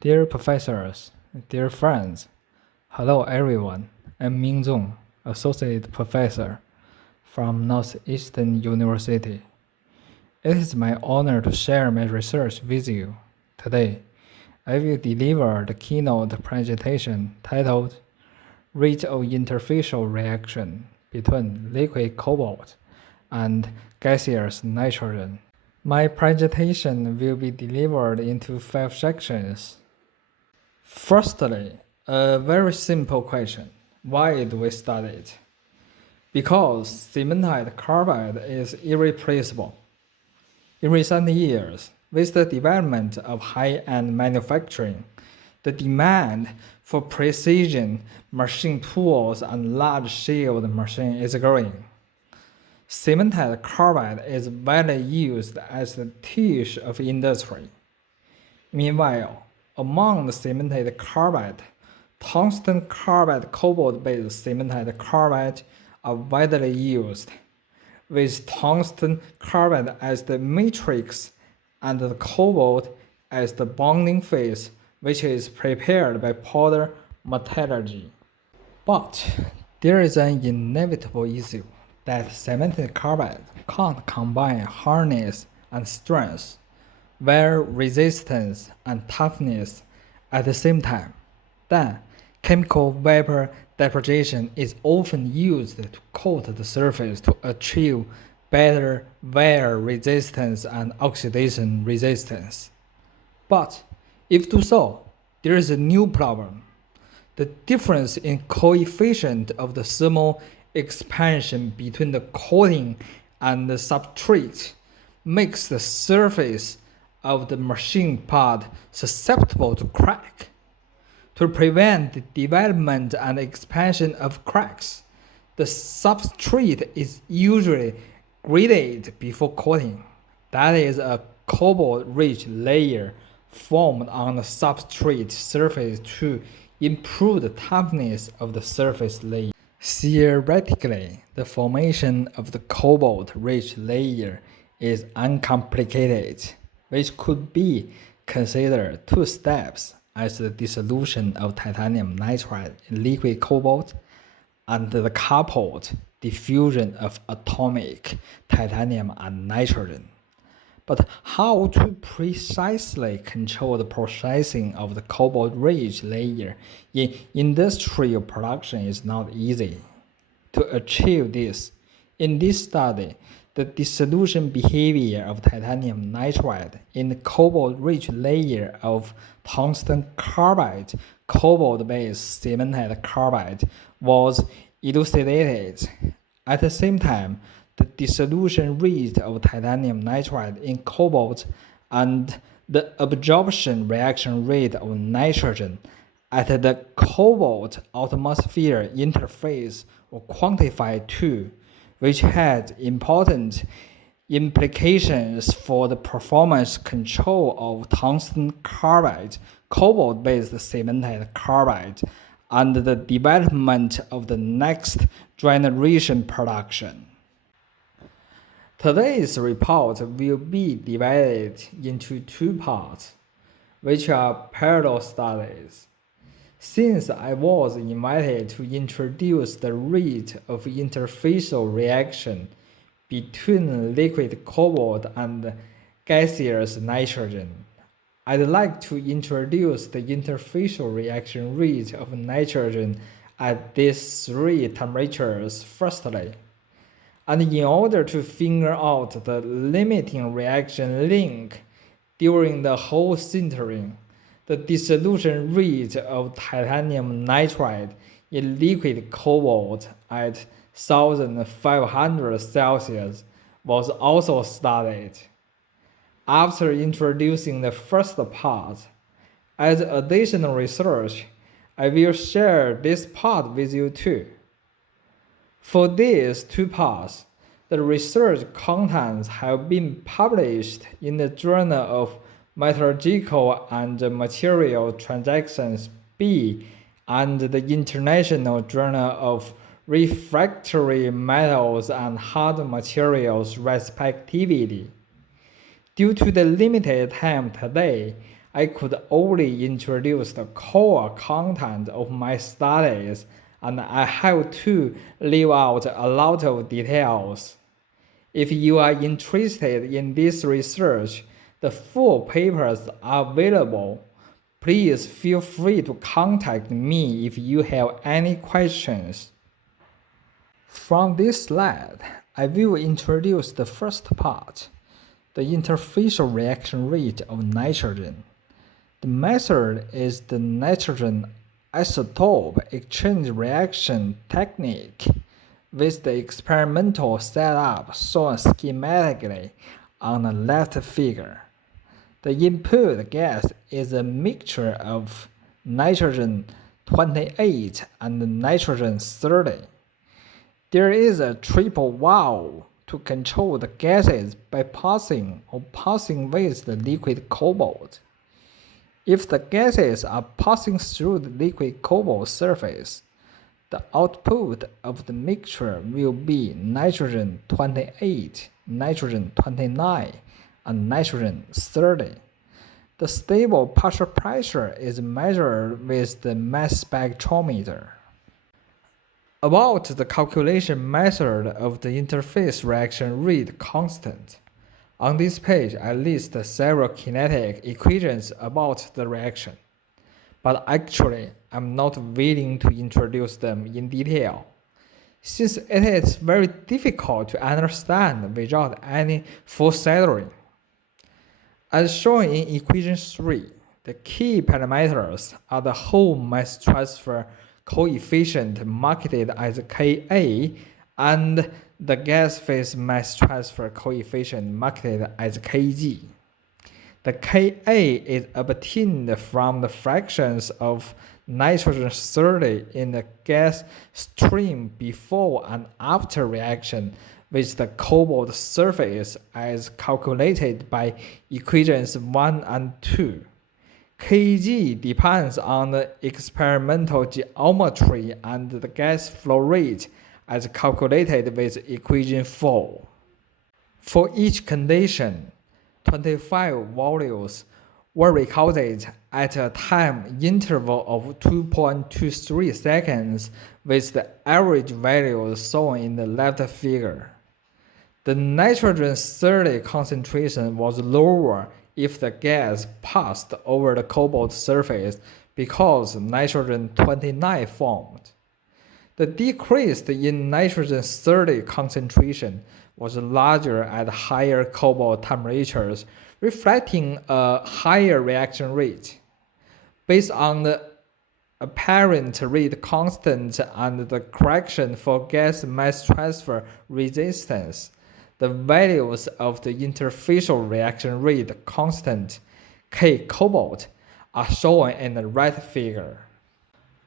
Dear professors, dear friends, hello everyone. I'm Ming, Associate Professor from Northeastern University. It is my honor to share my research with you. Today, I will deliver the keynote presentation titled Rate of Interfacial Reaction between Liquid Cobalt and Gaseous Nitrogen. My presentation will be delivered into 5 sections. Firstly, a very simple question. Why do we study it? Because cementite carbide is irreplaceable. In recent years, with the development of high-end manufacturing, the demand for precision machine tools and large-scale machines is growing. Cementite carbide is widely used as the tissue of industry. Meanwhile, among the cementite carbide, tungsten carbide cobalt-based cementite carbide are widely used, with tungsten carbide as the matrix and the cobalt as the bonding phase, which is prepared by powder metallurgy. But there is an inevitable issue that cementite carbide can't combine hardness and strength, wear resistance and toughness at the same time. Then, chemical vapor deposition is often used to coat the surface to achieve better wear resistance and oxidation resistance. But if do so, there is a new problem. The difference in coefficient of the thermal expansion between the coating and the substrate makes the surface of the machine part susceptible to crack. To prevent the development and expansion of cracks, the substrate is usually graded before coating. That is, a cobalt-rich layer formed on the substrate surface to improve the toughness of the surface layer. Theoretically, the formation of the cobalt-rich layer is uncomplicated, which could be considered 2 steps as the dissolution of titanium nitride in liquid cobalt and the coupled diffusion of atomic titanium and nitrogen. But how to precisely control the processing of the cobalt-rich layer in industrial production is not easy. To achieve this, in this study, the dissolution behavior of titanium nitride in the cobalt-rich layer of tungsten carbide, cobalt-based cementite carbide was elucidated. At the same time, the dissolution rate of titanium nitride in cobalt and the absorption reaction rate of nitrogen at the cobalt atmosphere interface were quantified too, which had important implications for the performance control of tungsten carbide, cobalt-based cementite carbide, and the development of the next generation production. Today's report will be divided into 2 parts, which are parallel studies. Since I was invited to introduce the rate of interfacial reaction between liquid cobalt and gaseous nitrogen, I'd like to introduce the interfacial reaction rate of nitrogen at these 3 temperatures firstly. And in order to figure out the limiting reaction link during the whole sintering, the dissolution rate of titanium nitride in liquid cobalt at 1500 Celsius was also studied. After introducing the first part, as additional research, I will share this part with you too. For these 2 parts, the research contents have been published in the Journal of Metallurgical and Material Transactions B and the International Journal of Refractory Metals and Hard Materials respectively. Due to the limited time today, I could only introduce the core content of my studies, and I have to leave out a lot of details. If you are interested in this research, the full papers are available. Please feel free to contact me if you have any questions. From this slide, I will introduce the first part, the interfacial reaction rate of nitrogen. The method is the nitrogen isotope exchange reaction technique with the experimental setup shown schematically on the left figure. The input gas is a mixture of nitrogen 28 and nitrogen 30. There is a triple valve to control the gases by passing or passing with the liquid cobalt. If the gases are passing through the liquid cobalt surface, the output of the mixture will be nitrogen 28, nitrogen 29, and nitrogen 30. The stable partial pressure is measured with the mass spectrometer. About the calculation method of the interface reaction rate constant. On this page, I list several kinetic equations about the reaction, but actually, I'm not willing to introduce them in detail, since it is very difficult to understand without any foreshadowing. As shown in equation 3, the key parameters are the whole mass transfer coefficient marked as Ka and the gas phase mass transfer coefficient marked as Kg. The Ka is obtained from the fractions of nitrogen 30 in the gas stream before and after reaction with the cobalt surface as calculated by equations 1 and 2. Kg depends on the experimental geometry and the gas flow rate as calculated with equation 4. For each condition, 25 values were recorded at a time interval of 2.23 seconds with the average values shown in the left figure. The nitrogen 30 concentration was lower if the gas passed over the cobalt surface because nitrogen 29 formed. The decrease in nitrogen 30 concentration was larger at higher cobalt temperatures, reflecting a higher reaction rate. Based on the apparent rate constant and the correction for gas mass transfer resistance, the values of the interfacial reaction rate constant K cobalt are shown in the right figure.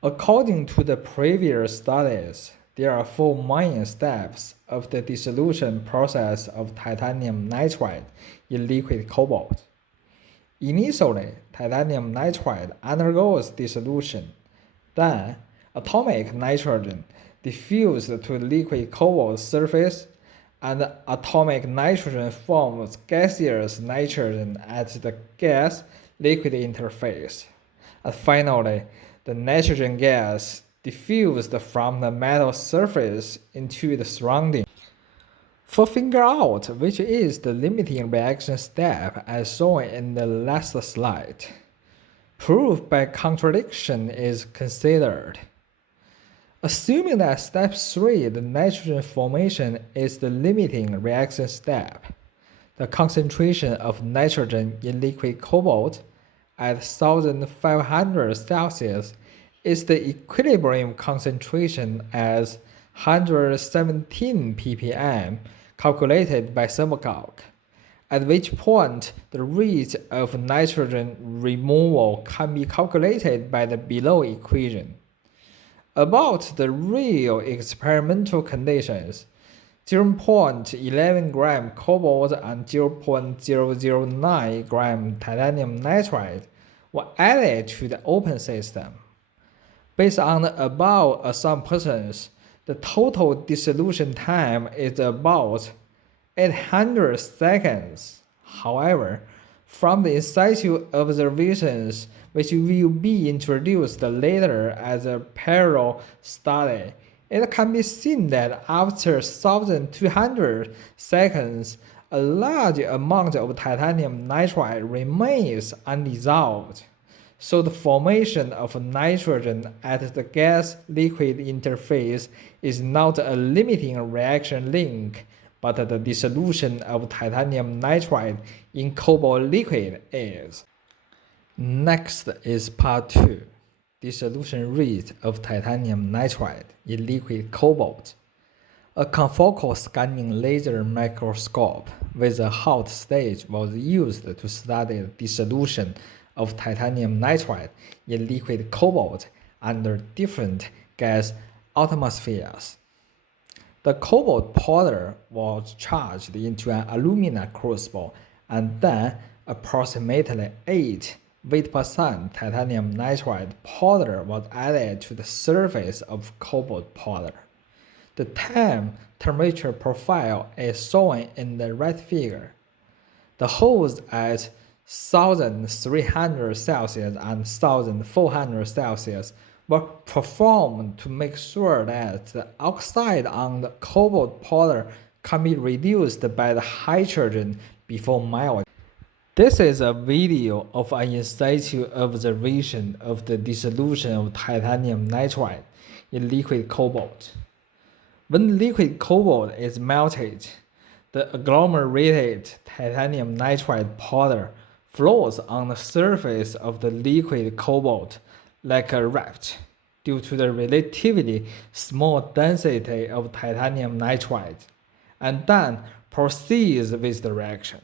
According to the previous studies, there are 4 main steps of the dissolution process of titanium nitride in liquid cobalt. Initially, titanium nitride undergoes dissolution. Then, atomic nitrogen diffuses to the liquid cobalt surface, and atomic nitrogen forms gaseous nitrogen at the gas-liquid interface. And finally, the nitrogen gas diffused from the metal surface into the surrounding. For figure out which is the limiting reaction step as shown in the last slide, proof by contradiction is considered. Assuming that step 3, the nitrogen formation, is the limiting reaction step, the concentration of nitrogen in liquid cobalt at 1500 Celsius is the equilibrium concentration as 117 ppm calculated by thermocalc, at which point the rate of nitrogen removal can be calculated by the below equation. About the real experimental conditions, 0.11 gram cobalt and 0.009 gram titanium nitride were added to the open system. Based on the above assumptions, the total dissolution time is about 800 seconds. However, From the in situ observations, which will be introduced later as a parallel study, it can be seen that after 1200 seconds, a large amount of titanium nitride remains undissolved. So the formation of nitrogen at the gas-liquid interface is not a limiting reaction link, but the dissolution of titanium nitride in cobalt liquid is. Next is part 2, dissolution rate of titanium nitride in liquid cobalt. A confocal scanning laser microscope with a hot stage was used to study the dissolution of titanium nitride in liquid cobalt under different gas atmospheres. The cobalt powder was charged into an alumina crucible, and then approximately 8% titanium nitride powder was added to the surface of cobalt powder. The time temperature profile is shown in the right figure. The holes at 1300 Celsius and 1400 Celsius were performed to make sure that the oxide on the cobalt powder can be reduced by the hydrogen before melting. This is a video of an in situ observation of the dissolution of titanium nitride in liquid cobalt. When liquid cobalt is melted, the agglomerated titanium nitride powder floats on the surface of the liquid cobalt like a raft due to the relatively small density of titanium nitride, and then proceeds with the reaction.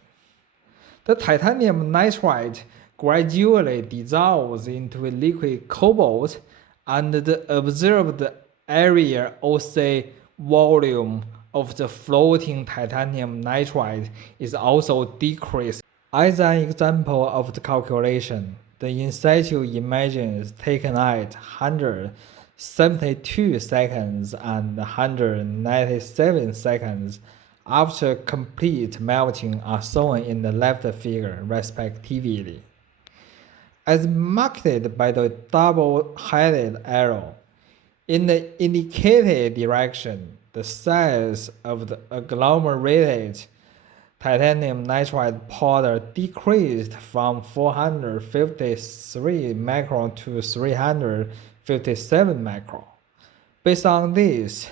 The titanium nitride gradually dissolves into liquid cobalt, and the observed area OC volume of the floating titanium nitride is also decreased. As an example of the calculation, the in situ images taken at 172 seconds and 197 seconds after complete melting are shown in the left figure, respectively. As marked by the double-headed arrow, in the indicated direction, the size of the agglomerated titanium nitride powder decreased from 453 micron to 357 micron. Based on this,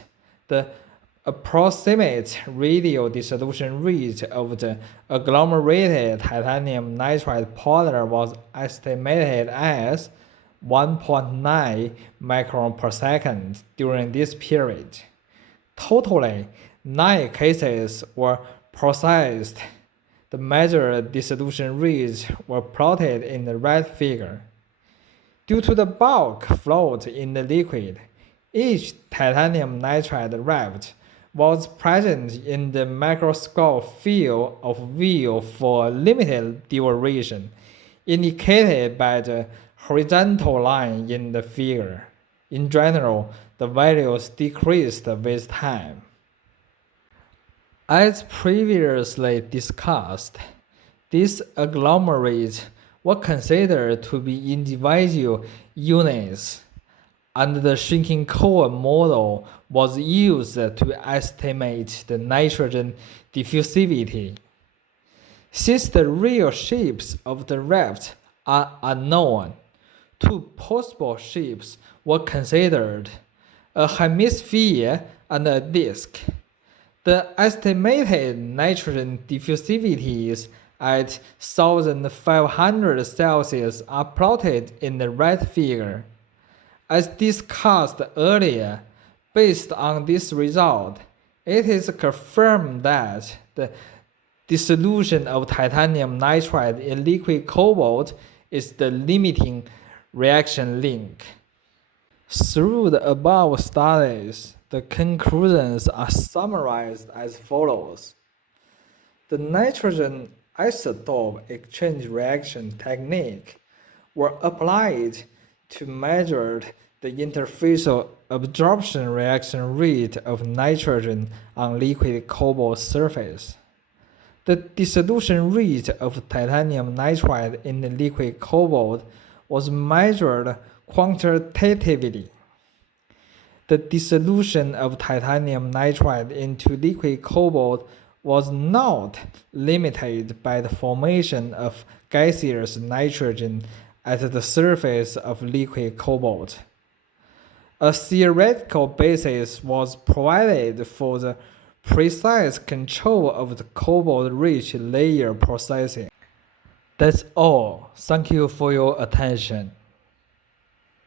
the approximate radial dissolution rate of the agglomerated titanium nitride powder was estimated as 1.9 micron per second during this period. Totally, 9 cases were processed. The measured dissolution rates were plotted in the right figure. Due to the bulk float in the liquid, each titanium nitride raft was present in the microscope field of view for a limited duration, indicated by the horizontal line in the figure. In general, the values decreased with time. As previously discussed, these agglomerates were considered to be individual units, and the shrinking core model was used to estimate the nitrogen diffusivity. Since the real shapes of the raft are unknown, 2 possible shapes were considered: a hemisphere and a disk. The estimated nitrogen diffusivities at 1500 Celsius are plotted in the right figure. As discussed earlier, based on this result, it is confirmed that the dissolution of titanium nitride in liquid cobalt is the limiting reaction link. Through the above studies, the conclusions are summarized as follows. The nitrogen isotope exchange reaction technique were applied to measure the interfacial absorption reaction rate of nitrogen on liquid cobalt surface. The dissolution rate of titanium nitride in the liquid cobalt was measured quantitatively. The dissolution of titanium nitride into liquid cobalt was not limited by the formation of gaseous nitrogen at the surface of liquid cobalt. A theoretical basis was provided for the precise control of the cobalt-rich layer processing. That's all. Thank you for your attention.